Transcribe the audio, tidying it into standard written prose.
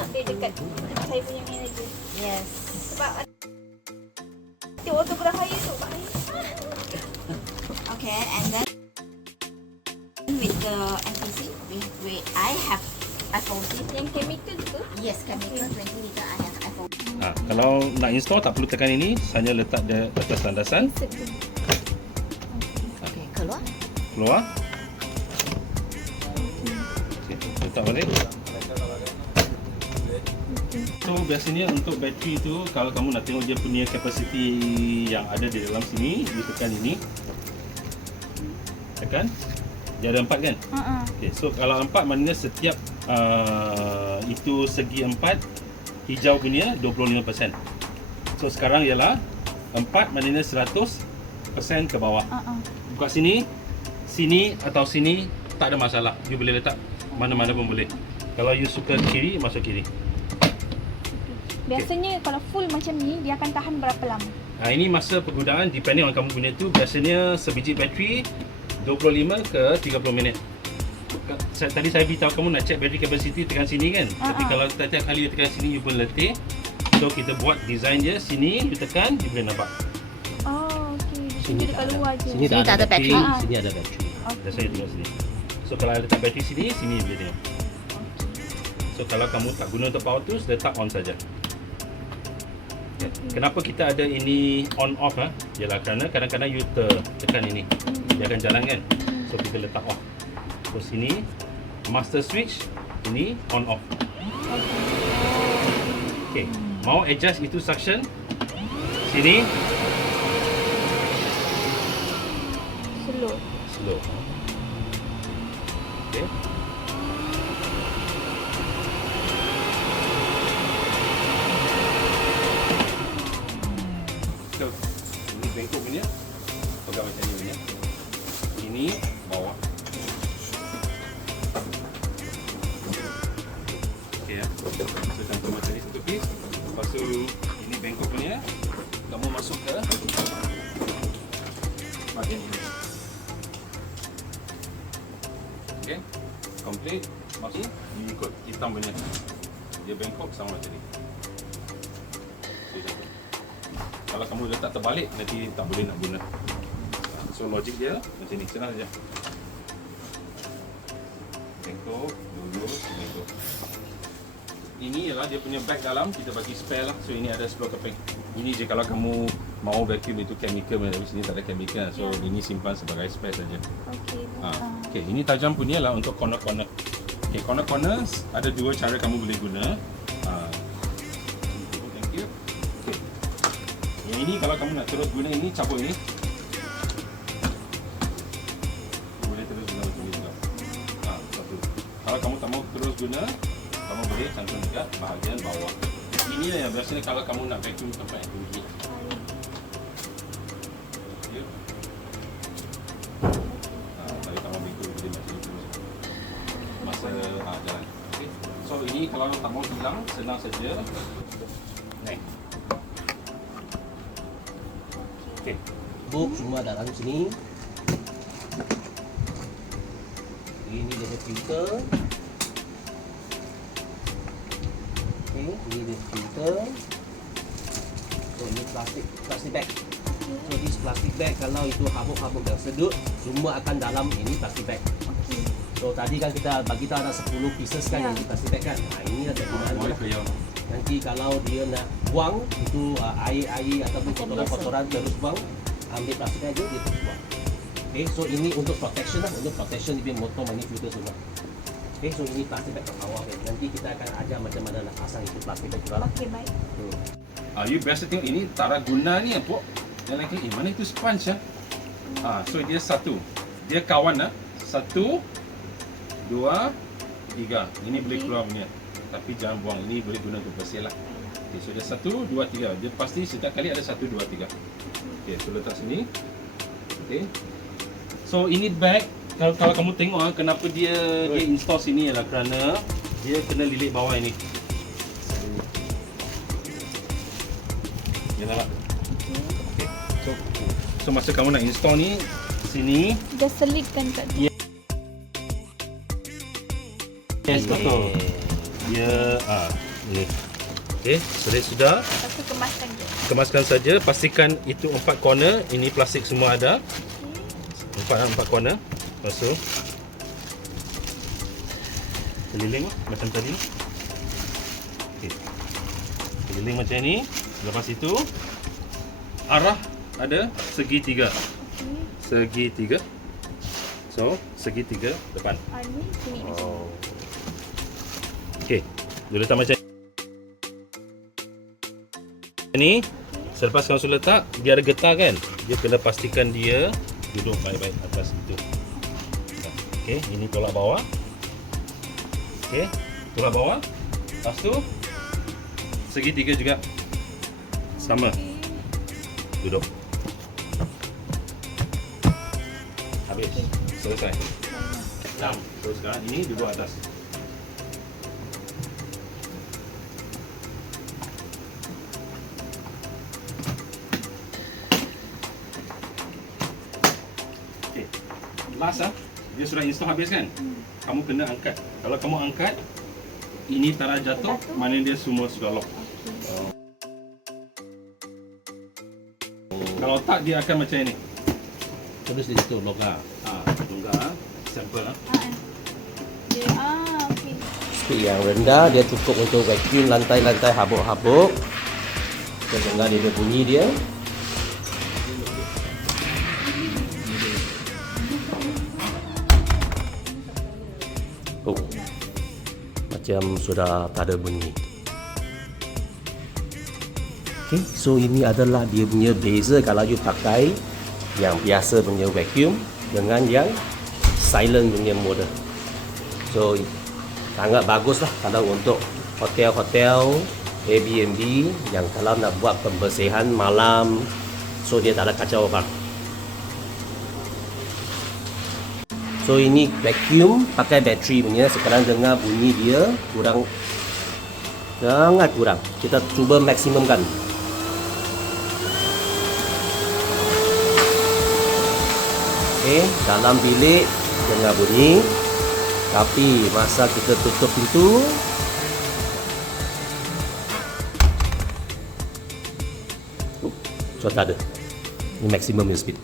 update dekat saya punya manager. Yes. Sebab nanti autograph saya tu maknanya. Okay, and then with the NPC, I have FOC. Yang chemical tu. Yes, chemical 20 liter I have FOC. Kalau nak install tak perlu tekan ini, hanya letak di atas landasan, Insert tu. Okay, keluar. keluar. Okay, letak balik. So biasanya untuk bateri tu, kalau kamu nak tengok dia punya kapasiti yang ada di dalam sini, you tekan ini. Tekan. Dia ada 4 kan? Okay, so kalau 4 maknanya setiap itu segi 4, hijau punya 25%. So sekarang ialah 4 maknanya 100% ke bawah. Buka sini, sini atau sini tak ada masalah. You boleh letak mana-mana pun boleh. Kalau you suka kiri, masuk kiri. Biasanya kalau full macam ni, dia akan tahan berapa lama? Ini masa penggunaan depending on kamu punya tu. Biasanya sebiji bateri 25 ke 30 minit. Tadi saya beritahu kamu nak check battery capacity tekan sini kan. Tapi kalau setiap kali you tekan sini, you pun letih. So kita buat design je. Sini you tekan, you boleh nampak. Oh, okey. Sini dekat luar je. Sini tak ada bateri. Sini ada bateri. Dah saya tengok sini. So kalau letak bateri sini, sini you boleh tengok. So kalau kamu tak guna untuk power tools, letak on saja. Okay. Kenapa kita ada ini on off ialah kerana kadang-kadang you tekan ini, dia akan jalan kan. So kita letak off. So sini master switch, ini on off. Okay. Mau adjust itu suction, sini Slow. slow. Okay. So, ini bengkok punya, pegang macam ni punya. Ini bawah. Okay ya. So contoh macam ni satu piece. Lepas tu ini bengkok punya. Kamu masuk ke bahagian ini. Okay. Complete. Masuk. Ini ikut hitam punya. Dia bengkok sama macam ni. So, contoh. Kalau kamu letak terbalik, nanti tak boleh nak guna. So logik dia macam ni, senang saja. Bengkok, lurus, bengkok. Ini ialah dia punya bag dalam, kita bagi spare lah. So ini ada 10 keping. Ini je kalau kamu mau vacuum itu chemical, tapi sini tak ada chemical. So ini simpan sebagai spare saja. Okey. Okay, ini tajam punya lah untuk corner-corner. Okay, corner-corner ada dua cara kamu boleh guna. Thank you. Okay. Yang ini kalau kamu nak terus guna ini, cabut ini. Boleh terus guna macam ni juga. Satu. Kalau kamu tak mau terus guna, kamu boleh cantum dekat bahagian bawah. Ini yang biasanya kalau kamu nak vacuum tempat yang tinggi. Ya. Kalau kamu vacuum boleh macam itu. Masa jalan. Okay. So ini kalau tak mau hilang, senang saja. Naik. Okay. Book semua dalam sini. Ini dia filter. Okay, ini dia filter. So ini plastik bag. So this plastic bag kalau itu habuk-habuk dan sedut, semua akan dalam ini plastik bag. Okey. So tadi kan kita bagi tahu ada 10 pieces kan yang di plastik bag kan. Ini ada Boleh gimana? payah. Nanti kalau dia nak buang itu air ataupun kotoran-kotoran terus buang, ambil plastik aja dia terus buang. Okay, so ini untuk protection lah, untuk protection dia motor money filter semua. Okay, so ini plastik bag kat bawah. Okay. Nanti kita akan ajar macam mana nak pasang itu plastik bag juga lah. Okey, baik. You biasa tengok ini tara guna ni apa? Yang lagi, mana itu sponge so dia satu. Dia kawan satu, dua, tiga. Ini boleh keluar punya. Tapi jangan buang. Ini boleh guna untuk bersih lah. Okay, so dia satu, dua, tiga. Dia pasti setiap kali ada satu, dua, tiga. Okay, so letak sini. Okay. So ini bag. Kalau kamu tengok kenapa dia install sini ialah kerana dia kena lilit bawah ini. Yalah. Okay. So masa kamu nak install ni sini. Dia selitkan kat dia. Yes, betul. Dia Ini. Okey, sudah. Lepas tu kemaskan je. Kemaskan saja, pastikan itu 4 corner, ini plastik semua ada. 4 corner. Lepas tu keliling macam tadi. Okey. Keliling macam ni. Lepas itu arah ada segitiga. Segitiga. So, segitiga depan. Ni sini macam ni. Okey. Dia letak macam ni. Selepas kamu sudah letak, dia ada getah kan? Dia kena pastikan dia duduk baik-baik atas itu. Okey, ini tolak bawah. Okey, tolak bawah. Lepas tu segitiga juga sama. Duduk. Habis. Selesai. Nah, so sekarang ini duduk atas. Okey. Last dia sudah install habis kan? Kamu kena angkat. Kalau kamu angkat, ini tarah jatuh, mana dia semua sudah lock. Kalau tak, dia akan macam ini. Terus di situ longgar. Longgar. Sampel. Dia okey. Speed yang rendah dia cukup untuk vacuum lantai-lantai habuk-habuk. Kita dengar dia ada bunyi dia. Oh, macam sudah tak ada bunyi. Okay, so ini adalah dia punya beza kalau you pakai yang biasa punya vacuum dengan yang silent punya mode. So sangat bagus lah kalau untuk hotel-hotel, Airbnb yang kalau nak buat pembersihan malam, so dia tak ada kacau apa. So ini vacuum pakai bateri punya. Sekarang dengar bunyi dia kurang, sangat kurang. Kita cuba maksimumkan. Okay, dalam bilik dengar bunyi, tapi masa kita tutup pintu, so tak ada. Ini maksimum speed.